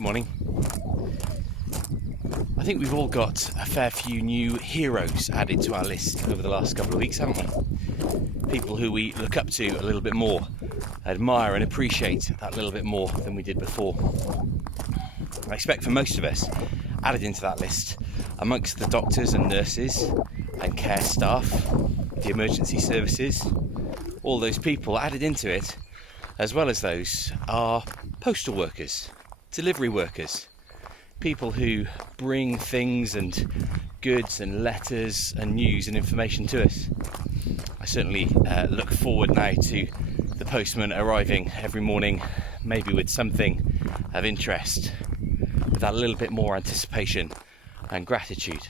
Good morning. I think we've all got a fair few new heroes added to our list over the last couple of weeks, haven't we? People who we look up to a little bit more, admire and appreciate that little bit more than we did before. I expect for most of us, added into that list, amongst the doctors and nurses and care staff, the emergency services, all those people added into it, as well as those, are postal workers, delivery workers, people who bring things and goods and letters and news and information to us. I certainly look forward now to the postman arriving every morning, maybe with something of interest, with that little bit more anticipation and gratitude.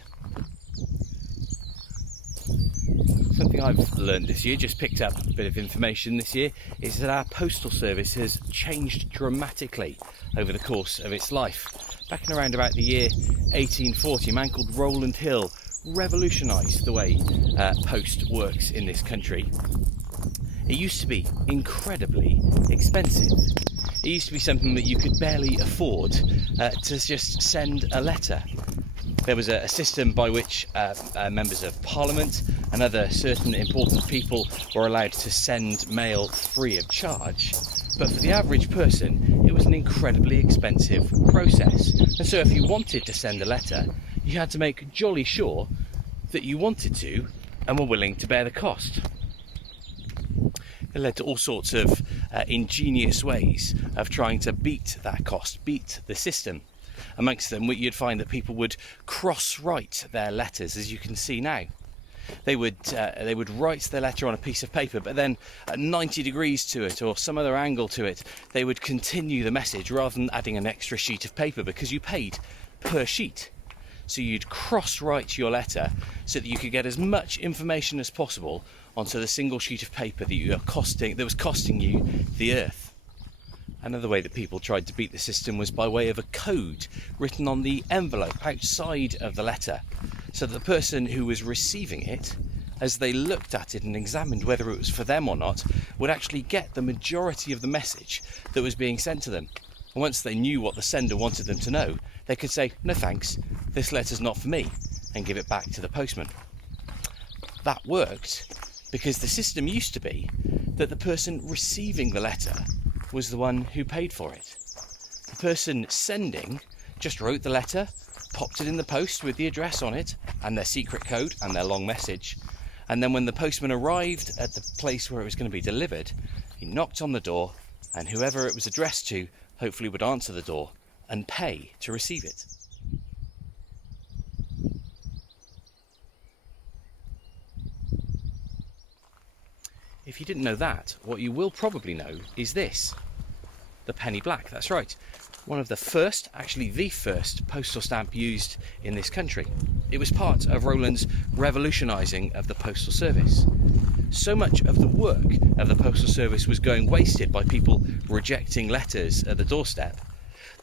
Something I've learned this year, just picked up a bit of information this year, is that our postal service has changed dramatically over the course of its life. Back in around about the year 1840, a man called Rowland Hill revolutionised the way post works in this country. It used to be incredibly expensive. It used to be something that you could barely afford to just send a letter. There was a system by which members of Parliament and other certain important people were allowed to send mail free of charge. But for the average person, it was an incredibly expensive process. And so if you wanted to send a letter, you had to make jolly sure that you wanted to and were willing to bear the cost. It led to all sorts of ingenious ways of trying to beat that cost, beat the system. Amongst them, you'd find that people would cross-write their letters, as you can see now. They would write their letter on a piece of paper, but then at 90 degrees to it or some other angle to it, they would continue the message rather than adding an extra sheet of paper, because you paid per sheet. So you'd cross-write your letter so that you could get as much information as possible onto the single sheet of paper that was costing you the earth. Another way that people tried to beat the system was by way of a code written on the envelope outside of the letter, so that the person who was receiving it, as they looked at it and examined whether it was for them or not, would actually get the majority of the message that was being sent to them. And once they knew what the sender wanted them to know, they could say, "No thanks, this letter's not for me," and give it back to the postman. That worked because the system used to be that the person receiving the letter was the one who paid for it. The person sending just wrote the letter, popped it in the post with the address on it and their secret code and their long message, and then when the postman arrived at the place where it was going to be delivered, he knocked on the door, and whoever it was addressed to hopefully would answer the door and pay to receive it. If you didn't know that, what you will probably know is this: the penny black. That's right, one of the first, actually the first postal stamp used in this country. It was part of Rowland's revolutionising of the postal service. So much of the work of the postal service was going wasted by people rejecting letters at the doorstep,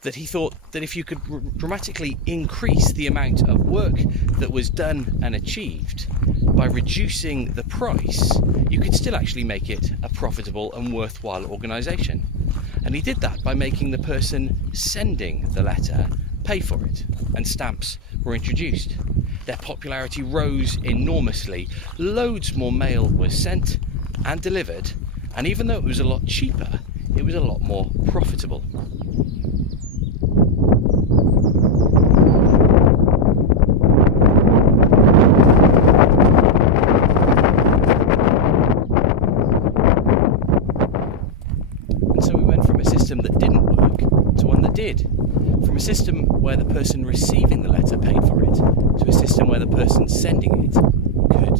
that he thought that if you could dramatically increase the amount of work that was done and achieved by reducing the price, you could still actually make it a profitable and worthwhile organisation. And he did that by making the person sending the letter pay for it, and stamps were introduced. Their popularity rose enormously. Loads more mail was sent and delivered, and even though it was a lot cheaper, it was a lot more profitable. And so we went from a system that didn't work to one that did. From a system where the person receiving the letter paid for it to a system where the person sending it could.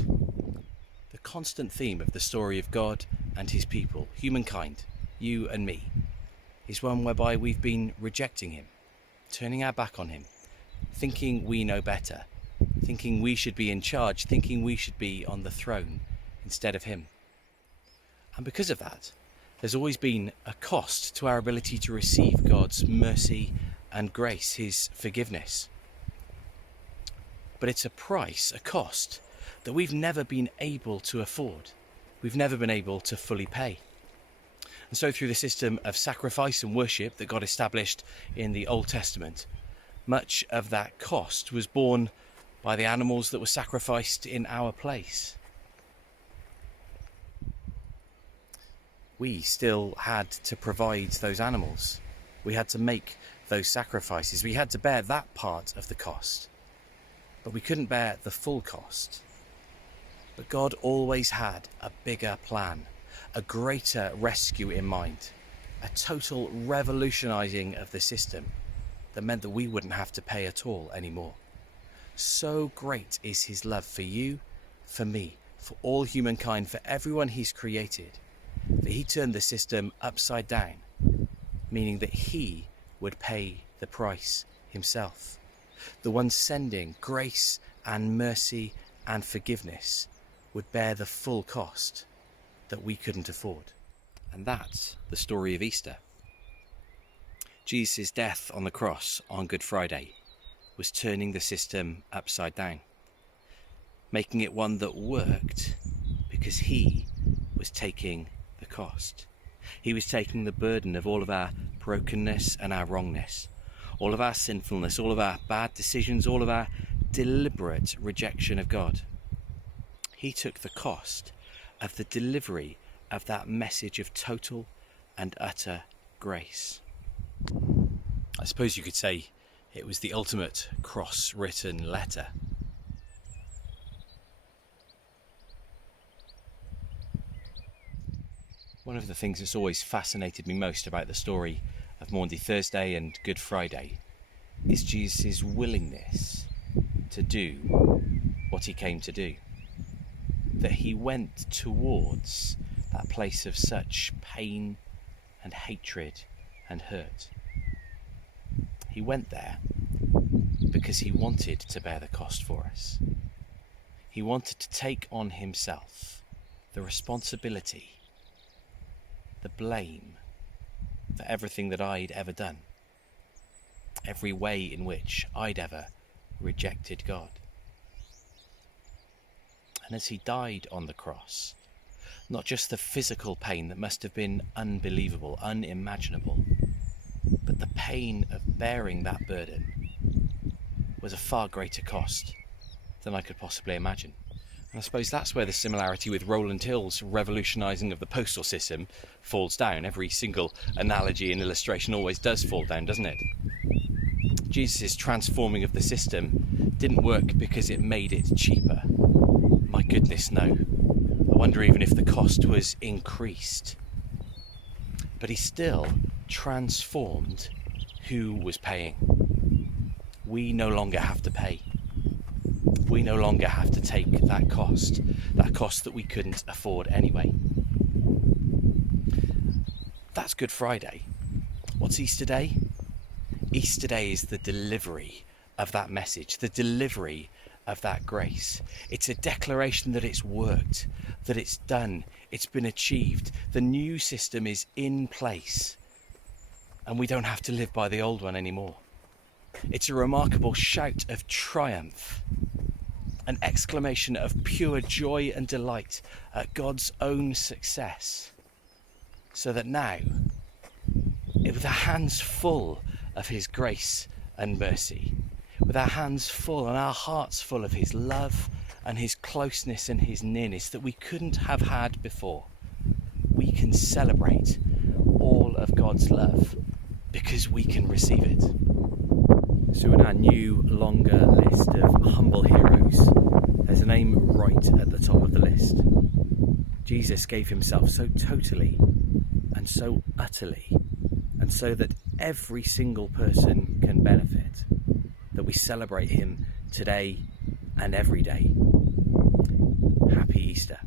The constant theme of the story of God and his people, humankind, you and me, is one whereby we've been rejecting him, turning our back on him, thinking we know better, thinking we should be in charge, thinking we should be on the throne instead of him. And because of that, there's always been a cost to our ability to receive God's mercy and grace, his forgiveness. But it's a price, a cost, that we've never been able to afford. We've never been able to fully pay. And so through the system of sacrifice and worship that God established in the Old Testament, much of that cost was borne by the animals that were sacrificed in our place. We still had to provide those animals. We had to make those sacrifices. We had to bear that part of the cost. But we couldn't bear the full cost. But God always had a bigger plan, a greater rescue in mind, a total revolutionising of the system that meant that we wouldn't have to pay at all anymore. So great is his love for you, for me, for all humankind, for everyone he's created, that he turned the system upside down, meaning that he would pay the price himself. The one sending grace and mercy and forgiveness would bear the full cost that we couldn't afford. And that's the story of Easter. Jesus' death on the cross on Good Friday was turning the system upside down, making it one that worked because he was taking the cost. He was taking the burden of all of our brokenness and our wrongness, all of our sinfulness, all of our bad decisions, all of our deliberate rejection of God. He took the cost of the delivery of that message of total and utter grace. I suppose you could say it was the ultimate cross-written letter. One of the things that's always fascinated me most about the story of Maundy Thursday and Good Friday is Jesus' willingness to do what he came to do. That he went towards that place of such pain and hatred and hurt. He went there because he wanted to bear the cost for us. He wanted to take on himself the responsibility, the blame for everything that I'd ever done, every way in which I'd ever rejected God. And as he died on the cross, not just the physical pain that must have been unbelievable, unimaginable, but the pain of bearing that burden was a far greater cost than I could possibly imagine. And I suppose that's where the similarity with Rowland Hill's revolutionising of the postal system falls down. Every single analogy and illustration always does fall down, doesn't it? Jesus' transforming of the system didn't work because it made it cheaper. My goodness, no. I wonder even if the cost was increased. But he still transformed who was paying. We no longer have to pay. We no longer have to take that cost that we couldn't afford anyway. That's Good Friday. What's Easter Day? Easter Day is the delivery of that message, the delivery of that grace. It's a declaration that it's worked, that it's done, it's been achieved. The new system is in place, and we don't have to live by the old one anymore. It's a remarkable shout of triumph, an exclamation of pure joy and delight at God's own success, so that now, with our hands full of his grace and mercy, with our hands full and our hearts full of his love and his closeness and his nearness that we couldn't have had before, we can celebrate all of God's love because we can receive it. So in our new, longer list of humble heroes, there's a name right at the top of the list. Jesus gave himself so totally and so utterly, and so that every single person can benefit, that we celebrate him today and every day. Happy Easter.